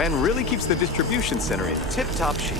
and really keeps the distribution center in tip-top shape.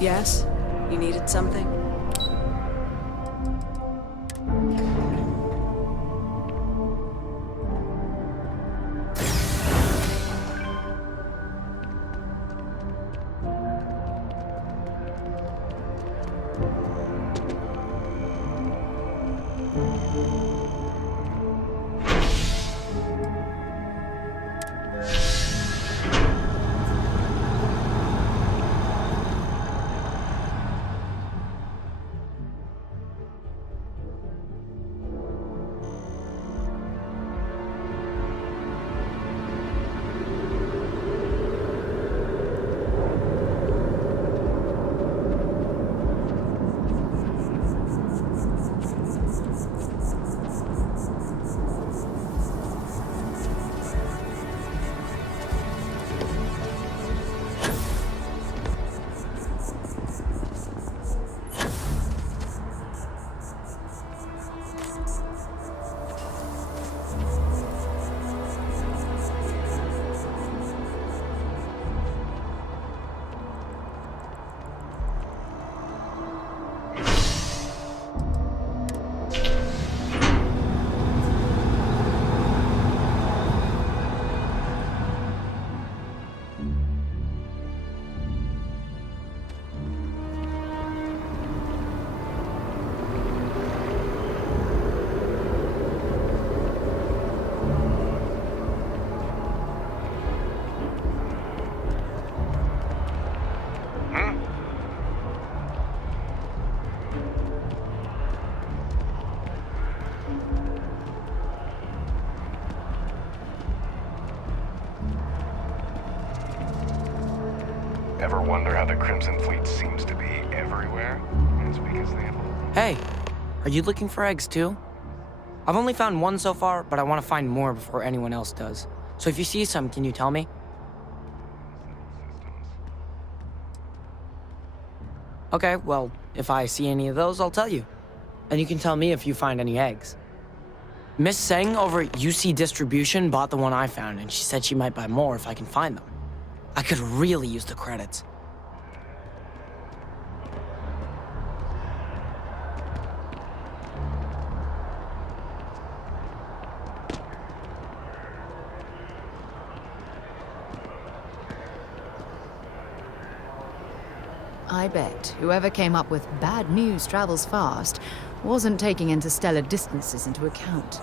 Yes? You needed something? Ever wonder how the Crimson Fleet seems to be everywhere? It's because they have... Hey, are you looking for eggs too? I've only found one so far, but I want to find more before anyone else does. So if you see some, can you tell me? Okay, well, if I see any of those, I'll tell you. And you can tell me if you find any eggs. Miss Seng over at UC Distribution bought the one I found, and she said she might buy more if I can find them. I could really use the credits. I bet whoever came up with bad news travels fast wasn't taking interstellar distances into account.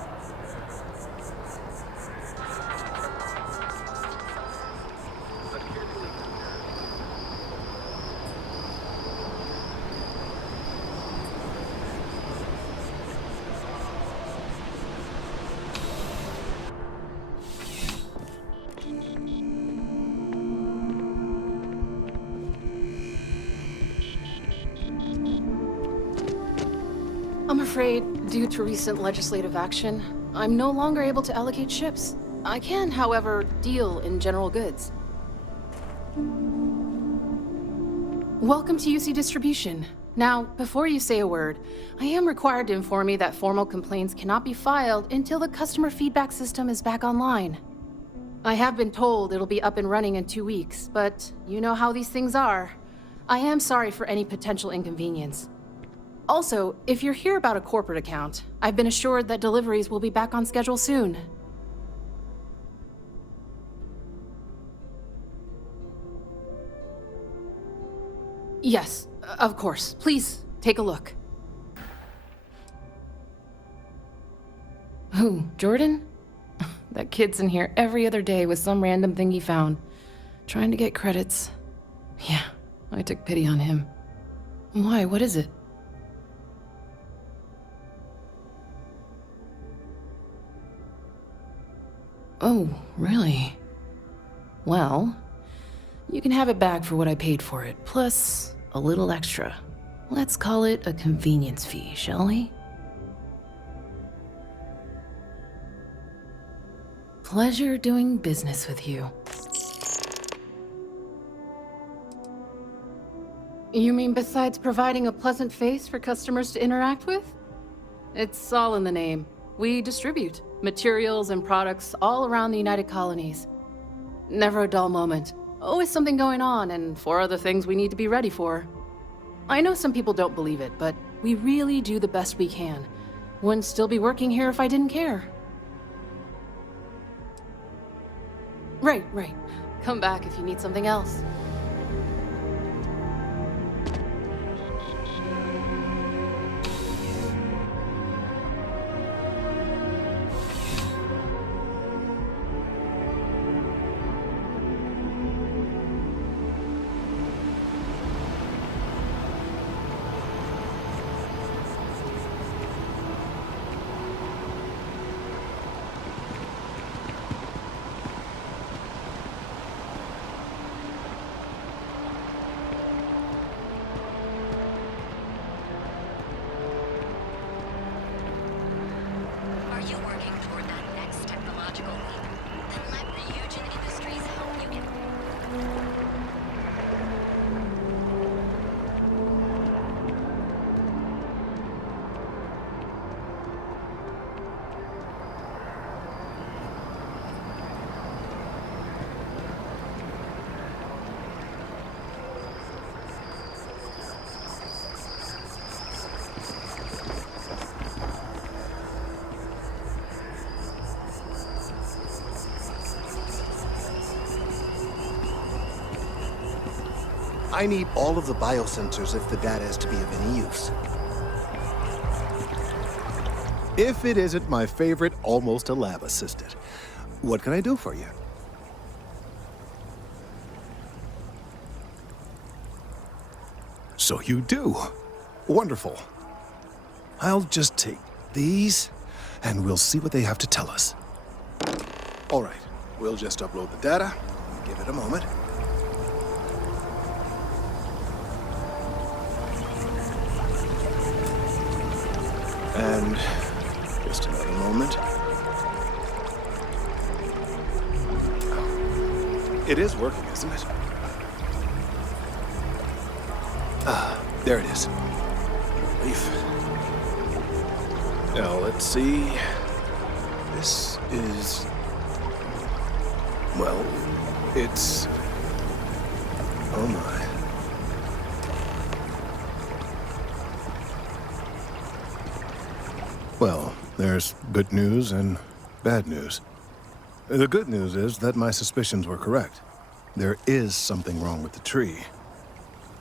I'm afraid, due to recent legislative action, I'm no longer able to allocate ships. I can, however, deal in general goods. Welcome to UC Distribution. Now, before you say a word, I am required to inform you that formal complaints cannot be filed until the customer feedback system is back online. I have been told it'll be up and running in 2 weeks, but you know how these things are. I am sorry for any potential inconvenience. Also, if you're here about a corporate account, I've been assured that deliveries will be back on schedule soon. Yes, of course. Please, take a look. Who, Jordan? That kid's in here every other day with some random thing he found, trying to get credits. Yeah, I took pity on him. Why, what is it? Oh, really? Well, you can have it back for what I paid for it, plus a little extra. Let's call it a convenience fee, shall we? Pleasure doing business with you. You mean besides providing a pleasant face for customers to interact with? It's all in the name. We distribute materials and products all around the United Colonies. Never a dull moment. Always something going on and 4 other things we need to be ready for. I know some people don't believe it, but we really do the best we can. Wouldn't still be working here if I didn't care. Right. Come back if you need something else. Are you working toward that next technological leap? Then let Ryujin Industries help you get. I need all of the biosensors if the data is to be of any use. If it isn't my favorite almost a lab assistant. What can I do for you? So you do. Wonderful. I'll just take these, and we'll see what they have to tell us. All right, we'll just upload the data. Give it a moment. And just another moment. It is working, isn't it? Ah, there it is. Relief. Now, let's see. This is... well, it's... oh my. Well, there's good news and bad news. The good news is that my suspicions were correct. There is something wrong with the tree.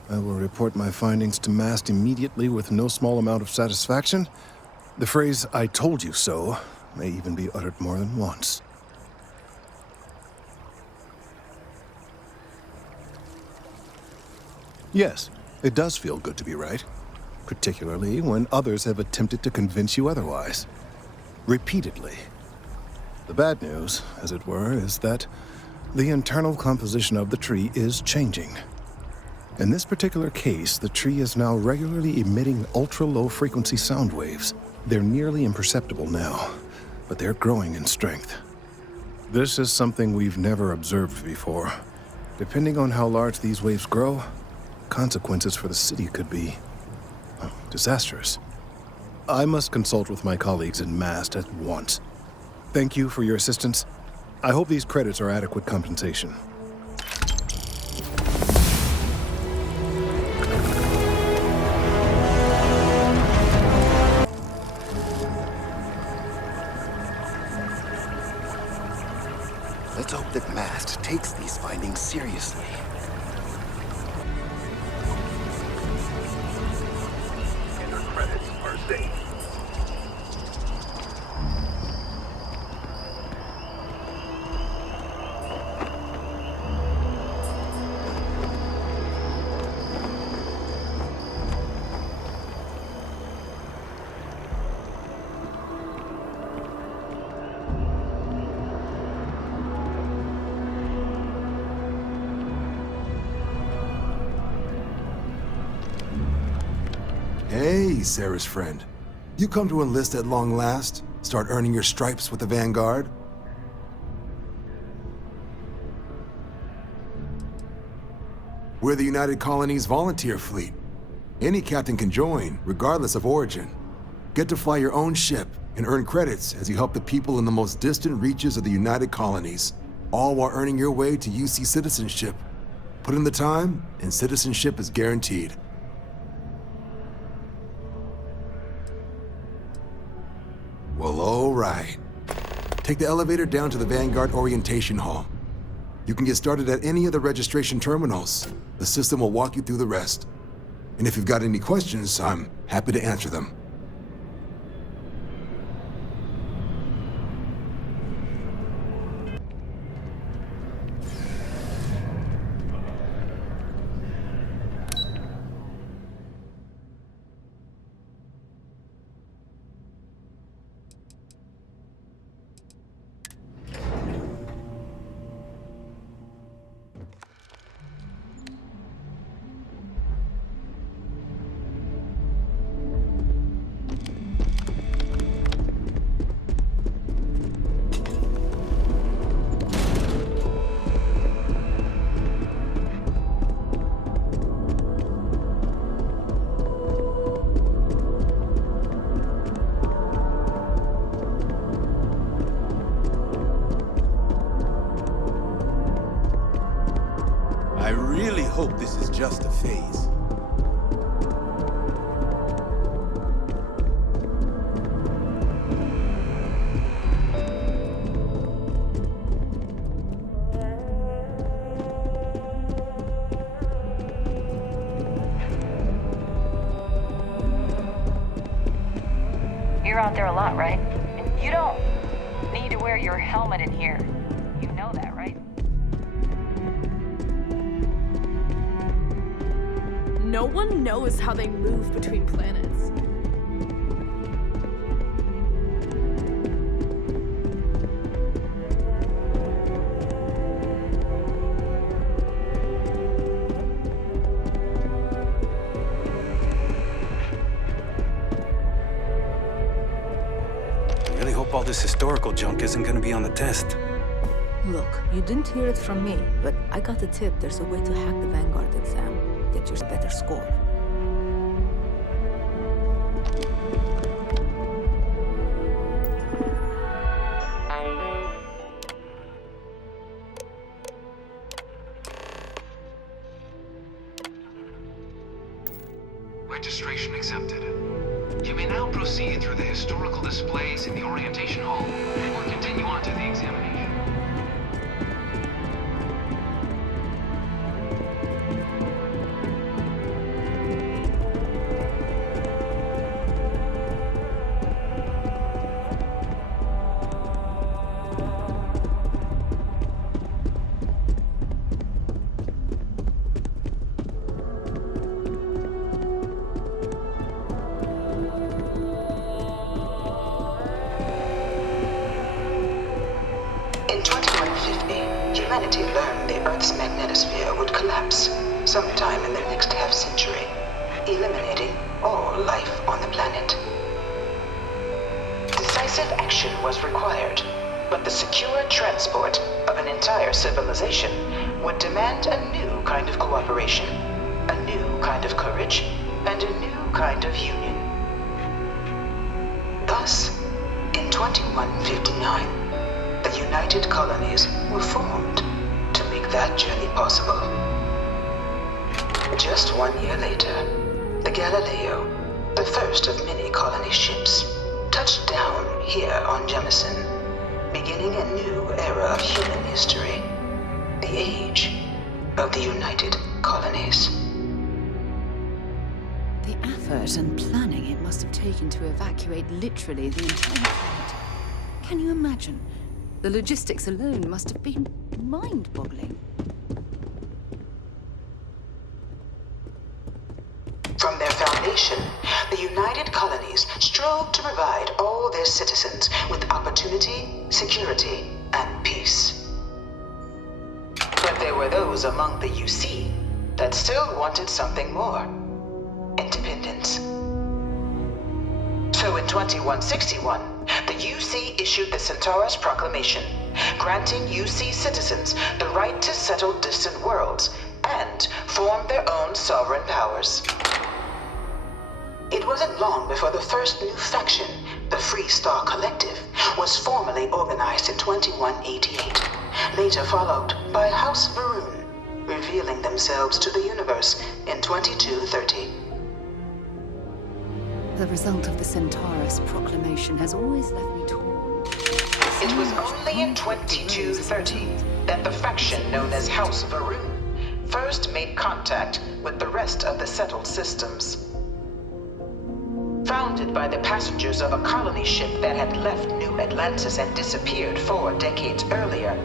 I will report my findings to Mast immediately with no small amount of satisfaction. The phrase, "I told you so," may even be uttered more than once. Yes, it does feel good to be right, particularly when others have attempted to convince you otherwise. Repeatedly. The bad news, as it were, is that the internal composition of the tree is changing. In this particular case, the tree is now regularly emitting ultra-low frequency sound waves. They're nearly imperceptible now, but they're growing in strength. This is something we've never observed before. Depending on how large these waves grow, consequences for the city could be disastrous. I must consult with my colleagues in Mast at once. Thank you for your assistance. I hope these credits are adequate compensation. Let's hope that Mast takes these findings seriously. And our credits are safe. Hey, Sarah's friend. You come to enlist at long last? Start earning your stripes with the Vanguard? We're the United Colonies Volunteer Fleet. Any captain can join, regardless of origin. Get to fly your own ship and earn credits as you help the people in the most distant reaches of the United Colonies, all while earning your way to UC citizenship. Put in the time, and citizenship is guaranteed. Well, all right. Take the elevator down to the Vanguard Orientation Hall. You can get started at any of the registration terminals. The system will walk you through the rest. And if you've got any questions, I'm happy to answer them. I really hope this is just a phase. You're out there a lot, right? And you don't need to wear your helmet in here. You know that, right? No one knows how they move between planets. I really hope all this historical junk isn't gonna be on the test. Look, you didn't hear it from me, but I got a tip there's a way to hack the Vanguard exam. Get you a better score. Registration accepted. You may now proceed through the historical displays in the orientation hall, or continue on to the examination. humanity learned the Earth's magnetosphere would collapse sometime in the next half-century, eliminating all life on the planet. Decisive action was required, but the secure transport of an entire civilization would demand a new kind of cooperation, a new kind of courage, and a new kind of union. Thus, in 2159, the United Colonies were formed to make that journey possible. Just 1 year later, the Galileo, the first of many colony ships, touched down here on Jemison, beginning a new era of human history, the age of the United Colonies. The effort and planning it must have taken to evacuate literally the entire planet. Can you imagine? The logistics alone must have been mind-boggling. From their foundation, the United Colonies strove to provide all their citizens with opportunity, security, and peace. But there were those among the UC that still wanted something more: independence. So in 2161, the UC issued the Centaurus Proclamation, granting UC citizens the right to settle distant worlds and form their own sovereign powers. It wasn't long before the first new faction, the Free Star Collective, was formally organized in 2188, later followed by House Varun, revealing themselves to the universe in 2230. The result of the Centaurus Proclamation has always left me torn. It was only in 2230 that the faction known as House Varun first made contact with the rest of the settled systems. Founded by the passengers of a colony ship that had left New Atlantis and disappeared 4 decades earlier,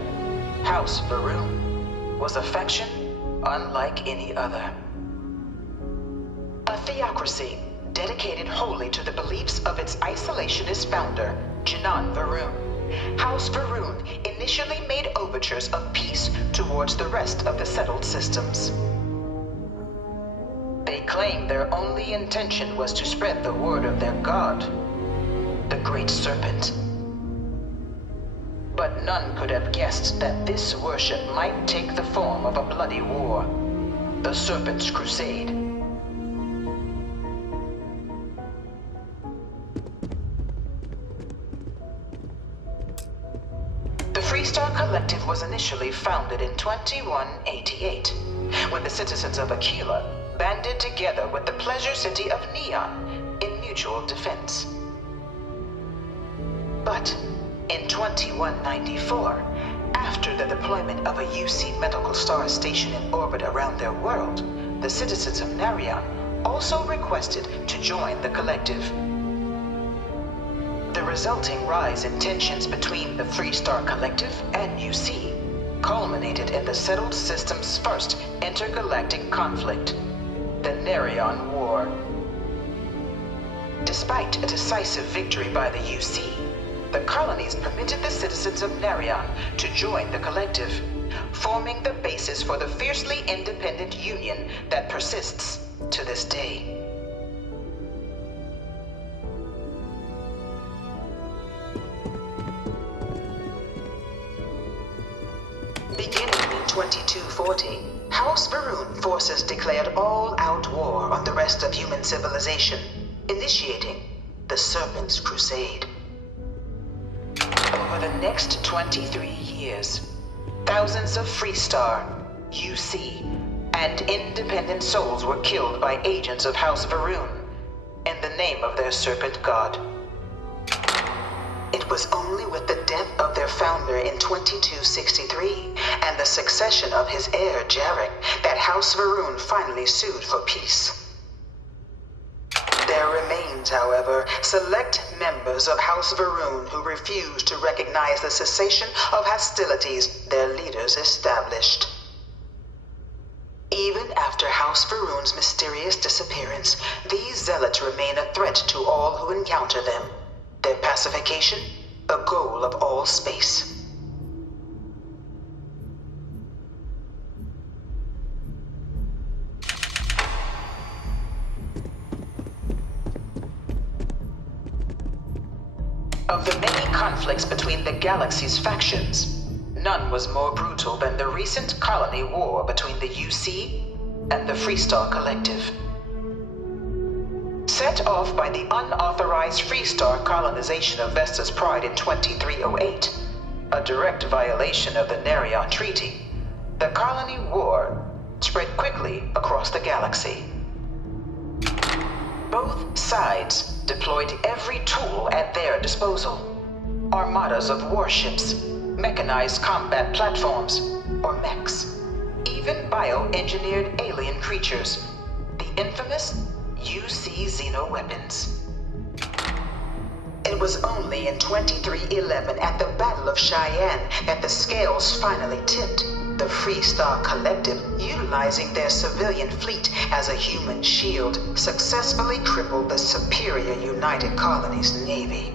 House Varun was a faction unlike any other. A theocracy dedicated wholly to the beliefs of its isolationist founder, Janan Varun. House Varun initially made overtures of peace towards the rest of the settled systems. They claimed their only intention was to spread the word of their god, the Great Serpent. But none could have guessed that this worship might take the form of a bloody war, the Serpent's Crusade. The Freestar Collective was initially founded in 2188, when the citizens of Aquila banded together with the pleasure city of Neon in mutual defense. But in 2194, after the deployment of a UC medical star station in orbit around their world, the citizens of Narion also requested to join the collective. The resulting rise in tensions between the Freestar Collective and UC culminated in the settled system's first intergalactic conflict, the Narion War. Despite a decisive victory by the UC, the colonies permitted the citizens of Narion to join the collective, forming the basis for the fiercely independent union that persists to this day. Beginning in 2240, House Varun forces declared all-out war on the rest of human civilization, initiating the Serpent's Crusade. Over the next 23 years, thousands of Freestar, UC, and independent souls were killed by agents of House Varun in the name of their serpent god. It was only with the death of their founder in 2263 and the succession of his heir Jarek that House Varun finally sued for peace. There remains, however, select members of House Varun who refuse to recognize the cessation of hostilities their leaders established. Even after House Varun's mysterious disappearance, these zealots remain a threat to all who encounter them. Their pacification, a goal of all space. Of the many conflicts between the galaxy's factions, none was more brutal than the recent colony war between the UC and the Freestar Collective. Set off by the unauthorized Freestar colonization of Vesta's Pride in 2308, a direct violation of the Nerion Treaty, the colony war spread quickly across the galaxy. Both sides deployed every tool at their disposal. Armadas of warships, mechanized combat platforms, or mechs, even bioengineered alien creatures, the infamous UC xeno-weapons. It was only in 2311 at the Battle of Cheyenne that the scales finally tipped, the Freestar Collective, utilizing their civilian fleet as a human shield, successfully crippled the superior United Colonies Navy.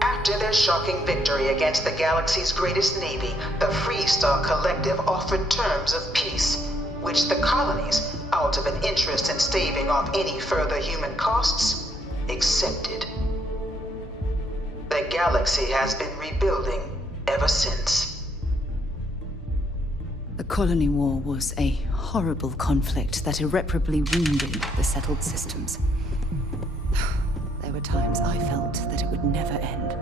After their shocking victory against the galaxy's greatest navy, the Freestar Collective offered terms of peace, which the colonies, out of an interest in staving off any further human costs, accepted. The galaxy has been rebuilding ever since. The colony war was a horrible conflict that irreparably wounded the settled systems. There were times I felt that it would never end.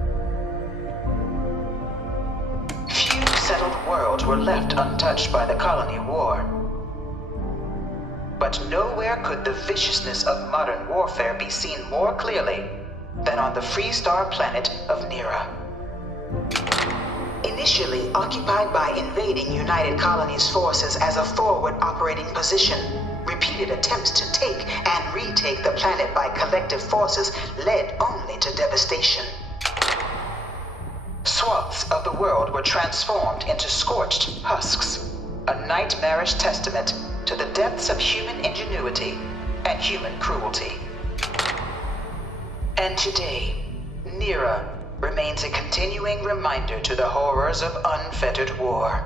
Few settled worlds were left untouched by the colony war. But nowhere could the viciousness of modern warfare be seen more clearly than on the Freestar planet of Nera. Initially occupied by invading United Colonies forces as a forward operating position, repeated attempts to take and retake the planet by collective forces led only to devastation. Swaths of the world were transformed into scorched husks, a nightmarish testament to the depths of human ingenuity and human cruelty. And today, Nera remains a continuing reminder to the horrors of unfettered war.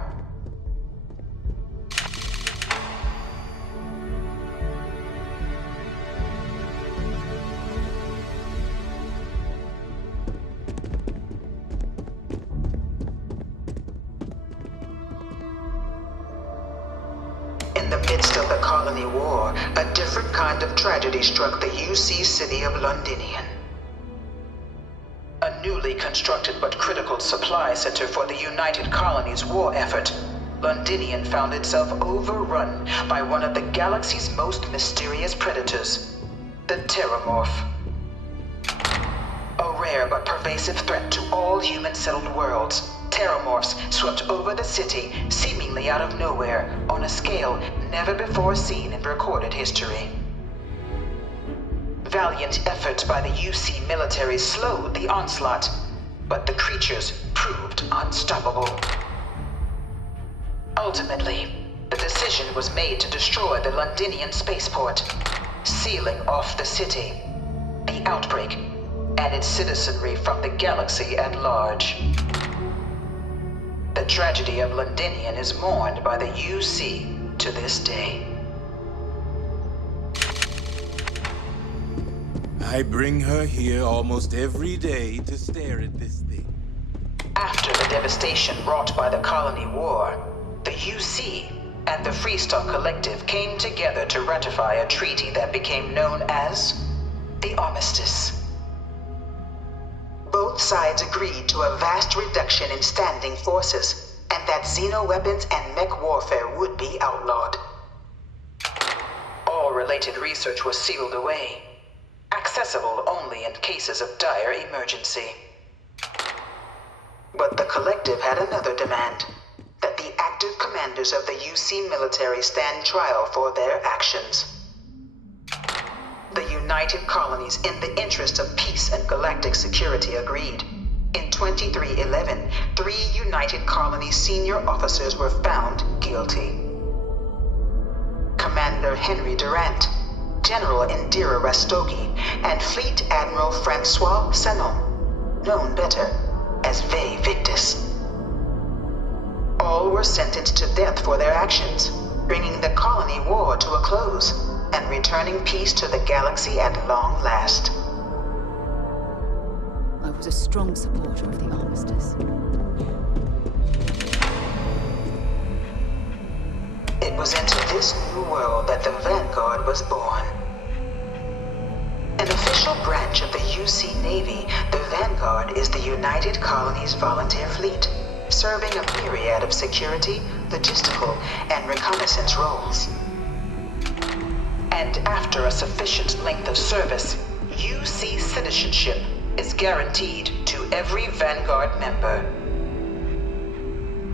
In the midst of the colony war, a different kind of tragedy struck the UC city of Londinian. A newly constructed but critical supply center for the United Colonies' war effort, Londinian found itself overrun by one of the galaxy's most mysterious predators, the Terramorph. A rare but pervasive threat to all human-settled worlds, Terramorphs swept over the city, seemingly out of nowhere, on a scale never before seen in recorded history. Valiant efforts by the UC military slowed the onslaught, but the creatures proved unstoppable. Ultimately, the decision was made to destroy the Londinian spaceport, sealing off the city, the outbreak, and its citizenry from the galaxy at large. The tragedy of Londinian is mourned by the UC to this day. I bring her here almost every day to stare at this thing. After the devastation wrought by the colony war, the UC and the Freestar Collective came together to ratify a treaty that became known as the Armistice. Both sides agreed to a vast reduction in standing forces, and that xeno-weapons and mech warfare would be outlawed. All related research was sealed away, accessible only in cases of dire emergency. But the Collective had another demand, that the active commanders of the UC military stand trial for their actions. The United Colonies, in the interest of peace and galactic security, agreed. In 2311, 3 United Colonies senior officers were found guilty. Commander Henry Durant, General Indira Rastogi, and Fleet Admiral Francois Sanon, known better as Ve Victus. All were sentenced to death for their actions, bringing the colony war to a close and returning peace to the galaxy at long last. a strong supporter of the armistice. It was into this new world that the Vanguard was born. An official branch of the UC Navy, the Vanguard is the United Colonies Volunteer Fleet, serving a myriad of security, logistical, and reconnaissance roles. And after a sufficient length of service, UC citizenship is guaranteed to every Vanguard member.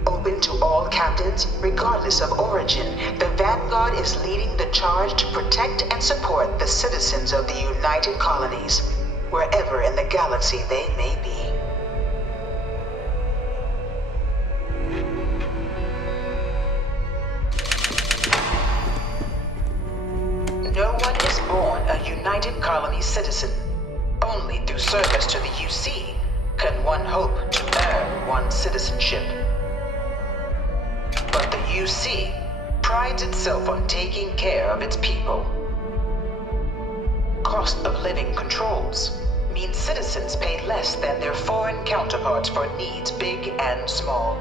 Open to all captains, regardless of origin, the Vanguard is leading the charge to protect and support the citizens of the United Colonies, wherever in the galaxy they may be. No one is born a United Colonies citizen. Only through service to the UC can one hope to earn one's citizenship. But the UC prides itself on taking care of its people. Cost of living controls means citizens pay less than their foreign counterparts for needs big and small.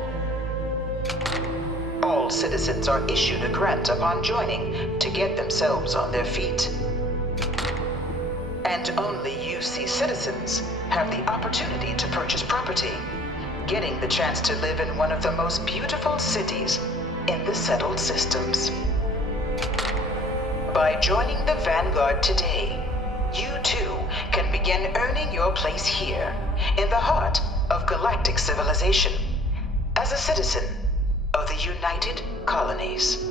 All citizens are issued a grant upon joining to get themselves on their feet. And only UC citizens have the opportunity to purchase property, getting the chance to live in one of the most beautiful cities in the settled systems. By joining the Vanguard today, you too can begin earning your place here, in the heart of galactic civilization, as a citizen of the United Colonies.